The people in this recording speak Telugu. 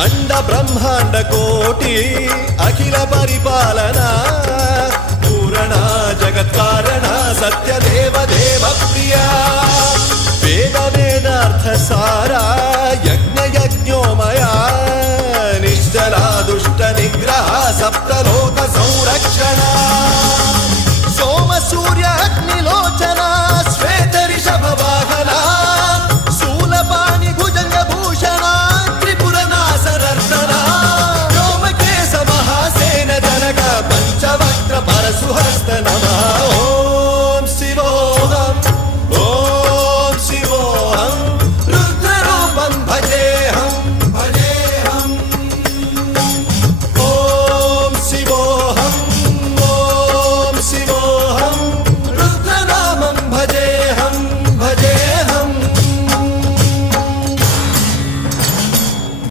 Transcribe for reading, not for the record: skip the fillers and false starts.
అండ బ్రహ్మాండ కోటి అఖిల పరిపాలన పూరణ జగత్కారణ సత్యదేవ దేవ ప్రియా వేద వేదార్థ సారా యజ్ఞ యజ్ఞోమయ